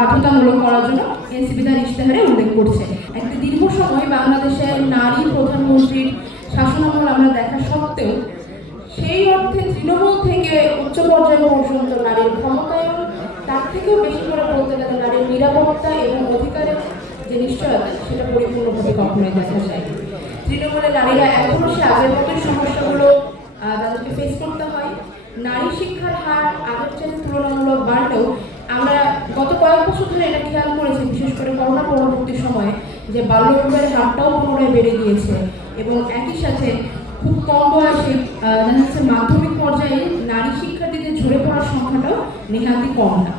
বাধ্যতামূলক করার জন্য এনসিপি তার ইশতেহারে উল্লেখ করছে। একটি দীর্ঘ সময় বাংলাদেশের নারী প্রধানমন্ত্রীর শাসনামল আমরা দেখা সত্ত্বেও সেই অর্থে তৃণমূল থেকে উচ্চ পর্যায় পর্যন্ত নারীর ক্ষমতায়ন, তার থেকেও বেশি করে বলতে গেলে নারীর নিরাপত্তা এবং অধিকারের যে নিশ্চয়তা সেটা পরিপূর্ণভাবে কখনোই দেখা যায়। তৃণমূলের নারীরা এখনও সে আগের মতোই সমস্যাগুলো তাদেরকে ফেস করতে হয়। নারী শিক্ষার হার আগের চেয়ে তুলনামূলক বাড়লেও আমরা গত কয়েক বছর ধরে এটা খেয়াল করেছি, বিশেষ করে করোনা পরবর্তী সময়ে, যে বাল্য বিবাহের হারটাও পুনরায় বেড়ে গিয়েছে এবং একই সাথে খুব কম বয়সে দেখা যাচ্ছে মাধ্যমিক পর্যায়ে নারী শিক্ষার্থীদের ঝরে পড়ার সংখ্যাটাও নেহাতই কম না।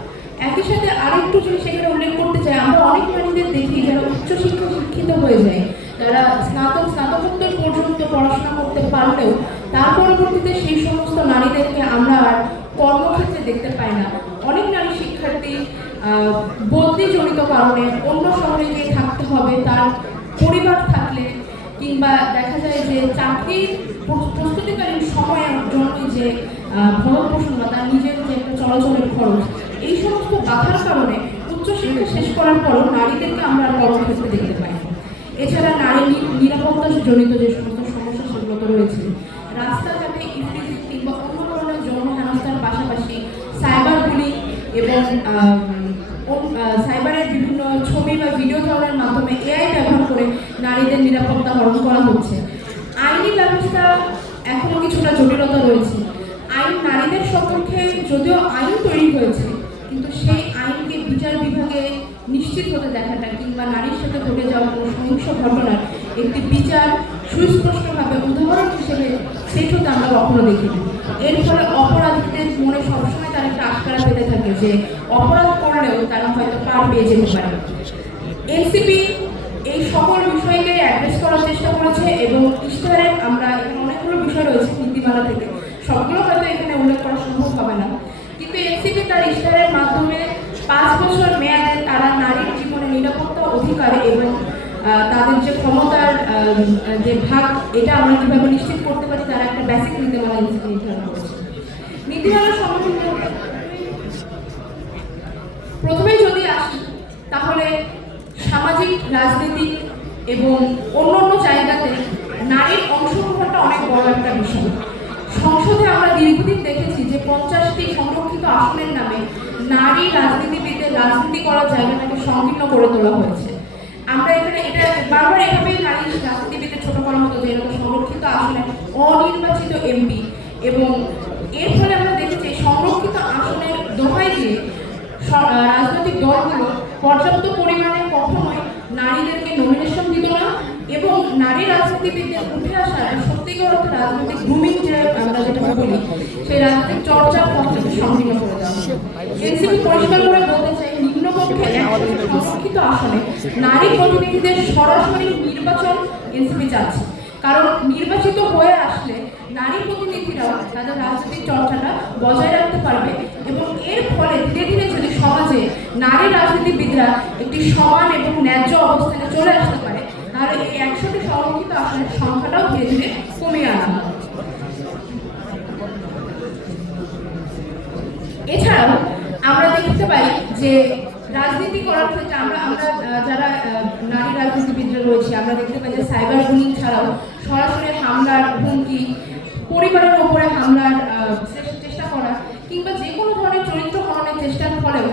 একই সাথে আরেকটু জিনিস সেখানে উল্লেখ করতে চাই, আমরা অনেক নারীদের দেখি যারা উচ্চশিক্ষা শিক্ষিত হয়ে যায়, যারা স্নাতকোত্তর পর্যন্ত পড়াশোনা করতে পারলেও তার পরবর্তীতে সেই সমস্ত নারীদেরকে আমরা আর কর্মক্ষেত্রে দেখতে পাই না। অনেক নারী শিক্ষার্থী বদলি জড়িত কারণে অন্য শহরে গিয়ে থাকতে হবে, তার পরিবার থাকলে কিংবা দেখা যায় যে চাকরির প্রস্তুতিকালীন সময়ের জন্য যে ভরণ পোষণ বা তার নিজের যে একটা চলাচলের খরচ, এই সমস্ত বাধার কারণে উচ্চশিক্ষা শেষ করার পরও নারীদেরকে আমরা কর্মক্ষেত্রে দেখতে পাই। এছাড়া নারী নিরাপত্তা জড়িত যে সমস্ত সমস্যা সেগুলো তো রয়েছে। রাস্তাঘাটে ইফটিজিং কিংবা অন্য ধরনের যৌন হেনস্থার পাশাপাশি সাইবার বুলিং এবং সাইবারের বিভিন্ন ছবি বা ভিডিও ধরনের মাধ্যমে এআই ব্যবহার করে নারীদের নিরাপত্তা হরণ করা হচ্ছে। আইনি ব্যবস্থা এখনো কিছুটা জটিলতা রয়েছে। আইন নারীদের সপক্ষে যদিও আইন তৈরি হয়েছে, কিন্তু সেই আইনকে বিচার বিভাগে নিশ্চিত হতে দেখাটা কিংবা নারীর সাথে ঘটে যাওয়া কোনো সহিংস ঘটনার একটি বিচার সুস্পষ্টভাবে উদাহরণ হিসেবে সেট হতে আমরা কখনো দেখিনি। এর ফলে অপরাধীদের মনে সবসময় তার একটা আশঙ্কা পেতে থাকে যে অপরাধ করলেও তারা হয়তো পার পেয়ে যেতে পারে। এনসিপি এই সকল বিষয়কে অ্যাড্রেস করার চেষ্টা করেছে এবং ইশতেহারে আমরা এখানে অনেকগুলো বিষয় রয়েছে নীতিমালা থেকে, সবগুলো হয়তো এখানে উল্লেখ করা সম্ভব হবে না, কিন্তু এনসিপি তার ইশতেহারের মাধ্যমে 5 বছর মেয়াদে তারা নারীর জীবনে নিরাপত্তা, অধিকার এবং তাদের যে ক্ষমতার যে ভাগ, এটা আমরা কীভাবে নিশ্চিত করতে পারি তারা একটা বেসিক নীতিমালা এনসিপি নির্ধারণ করেছে। নীতিমালার সমর্থন প্রথমে যদি আসি তাহলে সামাজিক, রাজনীতিক এবং অন্যান্য জায়গাতে নারীর অংশগ্রহণটা অনেক বড় একটা বিষয়। সংসদে আমরা দীর্ঘদিন দেখেছি যে 50টি সংরক্ষিত আসনের নামে নারী রাজনীতিবিদদের রাজনীতি করার জায়গাটাকে সংকীর্ণ করে তোলা হয়েছে। আমরা এখানে এটা বারবার এভাবেই নারী রাজনীতিবিদদের ছোট করার মতো যে এরকম সংরক্ষিত আসনে অনির্বাচিত এমপি, এবং এর ফলে আমরা দেখেছি সংরক্ষিত আসনের দোহাই দিয়ে রাজনৈতিক দলগুলো পর্যাপ্ত পরিমাণে কখনোই নারীদেরকে নমিনেশন দিত না এবং নারী রাজনীতিবিদদের উঠে আসা সত্যিকার অর্থে রাজনৈতিক গ্রুমিং যে আমরা যেটা বলি সেই রাজনৈতিক চর্চার পথটাকে সংকীর্ণ করে দেওয়া। এনসিপি পরিষ্কার করে বলতে চাই, নিম্নপক্ষে সংরক্ষিত আসনে নারী প্রতিনিধিদের সরাসরি নির্বাচন এনসিপি চাচ্ছে, কারণ নির্বাচিত হয়ে আসলে নারী প্রতিনিধিরাও তাদের রাজনৈতিক চর্চাটা বজায় রাখতে পারবে এবং এর ফলে ধীরে ধীরে যদি সমাজে নারী রাজনীতিবিদরা একটি সমান এবং ন্যায্য অবস্থানে চলে আসতে পারে, তাহলে এই 100টি সংরক্ষিত আসনের সংখ্যাটাও ধীরে ধীরে কমিয়ে আনা হবে। এছাড়াও আমরা দেখতে পাই যে রাজনীতি করার ক্ষেত্রে আমরা যারা নারী রাজনীতিবিদরা রয়েছে, আমরা দেখতে পাই যে সাইবার বুলিং ছাড়াও সরাসরি হামলার হুমকি, পরিবারের ওপরে হামলার চেষ্টা করা কিংবা যে কোনো ধরনের চরিত্র হননের চেষ্টার ফলেও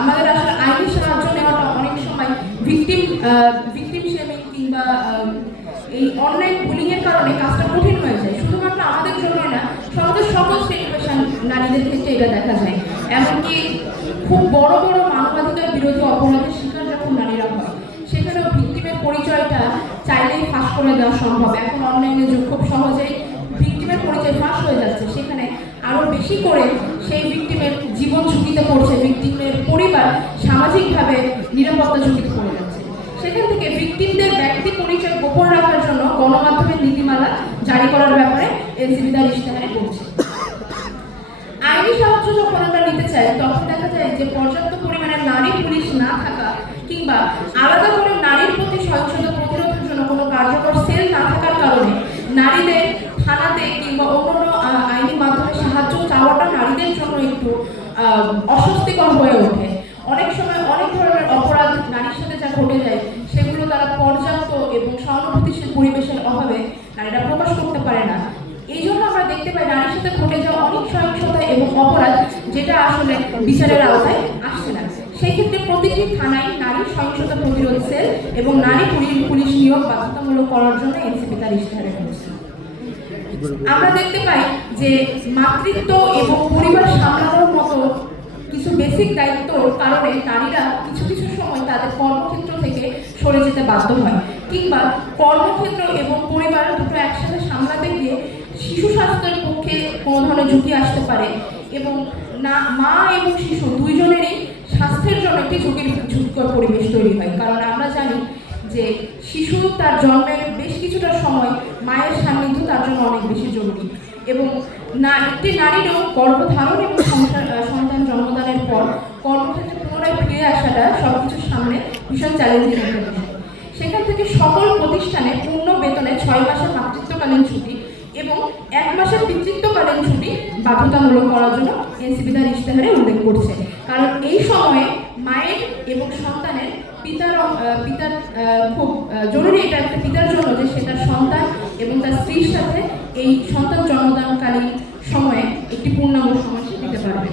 আমাদের আসলে আইনি সাহায্য নেওয়াটা অনেক সময় ভিকটিম শেমিং কিংবা এই অনলাইন বুলিংয়ের কারণে কাজটা কঠিন হয়ে যায়। শুধুমাত্র আমাদের জন্য না, সমাজের সকল শ্রেণী নারীদের ক্ষেত্রে এটা দেখা যায়। এমনকি খুব বড় বড় মানবাধিকার বিরোধী অপরাধের শিকার যখন নারীরা হয়, সেখানেও ভিকটিমের পরিচয়টা চাইলেই ফাঁস করে দেওয়া সম্ভব। এখন অনলাইনে যুগ, খুব সহজেই ভিকটিমের পরিচয় ফাঁস হয়ে যাচ্ছে, সেখানে আরও বেশি করে সেই ভিকটিমের জীবন ঝুঁকিতে পড়ছে, ভিকটিমের পরিবার সামাজিকভাবে নিরাপত্তা ঝুঁকিতে পড়ে যাচ্ছে। সেখান থেকে ভিকটিমদের ব্যক্তি পরিচয় গোপন রাখার জন্য গণমাধ্যমের নীতিমালা জারি করার ব্যাপারে এনসিপি তার ইশতেহারে বলছে। আইনি সাহায্য যখন আমরা নিতে চাই তখন দেখা যায় যে পর্যাপ্ত পরিমাণে নারী পুলিশ না থাকা কিংবা আলাদা করে নারীর প্রতি সহিংসতা প্রতিরোধের জন্য কোনো কার্যকর সেল না থাকার কারণে নারীদের থানাতে কিংবা অন্যান্য আইনি মাধ্যমে সাহায্য চাওয়াটা নারীদের জন্য একটু অস্বস্তিকর হয়ে ওঠে। অনেক সময় অনেক ধরনের অপরাধ নারীর সাথে যা ঘটে যায় সেগুলো তারা পর্যাপ্ত এবং সহানুভূতিশীল পরিবেশের অভাবে নারীরা প্রকাশ করতে পারে না। এই জন্য আমরা দেখতে পাই নারীর সাথে ঘটে যাওয়া অনেক সহিংসতা এবং অপরাধ যেটা আসলে বিচারের আওতায় আসছে না। সেই ক্ষেত্রে প্রতিটি থানায় নারী সহিংসতা প্রতিরোধ সেল এবং নারী পুলিশ নিয়োগ বাধ্যতামূলক করার জন্য এনসিপি তার ইশতেহারে বলেছে। আমরা দেখতে পাই যে মাতৃত্ব এবং পরিবার সামলানোর মতো কিছু বেসিক দায়িত্বর কারণে নারীরা কিছু কিছু সময় তাদের কর্মক্ষেত্র থেকে সরে যেতে বাধ্য হয়, কিংবা কর্মক্ষেত্র এবং পরিবার দুটো একসাথে সামলাতে গিয়ে শিশু স্বাস্থ্যের পক্ষে কোনো ধরনের ঝুঁকি আসতে পারে এবং মা এবং শিশু দুইজনেরই স্বাস্থ্যের জন্য একটি ঝুঁকিকর পরিবেশ তৈরি হয়। কারণ আমরা জানি যে শিশু তার জন্মের বেশ কিছুটা সময় মায়ের সান্নিধ্য তার জন্য অনেক বেশি জরুরি এবং একটি নারীরও গর্ভধারণ এবং সন্তান জন্মদানের পর কর্মক্ষেত্রে পুনরায় ফিরে আসাটা সবকিছুর সামনে ভীষণ চ্যালেঞ্জিং একটা বিষয়। সেখান থেকে সকল প্রতিষ্ঠানে পূর্ণ বেতনে 6 মাসের মাতৃত্বকালীন ছুটি এবং 1 মাসের পিতৃত্বকালীন ছুটি বাধ্যতামূলক করার জন্য এনসিপি তার ইশতেহারে উল্লেখ করছে। কারণ এই সময়ে মায়ের এবং সন্তানের পিতার খুব জরুরি, এটা একটা পিতার জন্য যে সে তার সন্তান এবং তার স্ত্রীর সাথে এই সন্তান জন্মদানকালীন সময়ে একটি পূর্ণাঙ্গ সময় সে দিতে পারবে।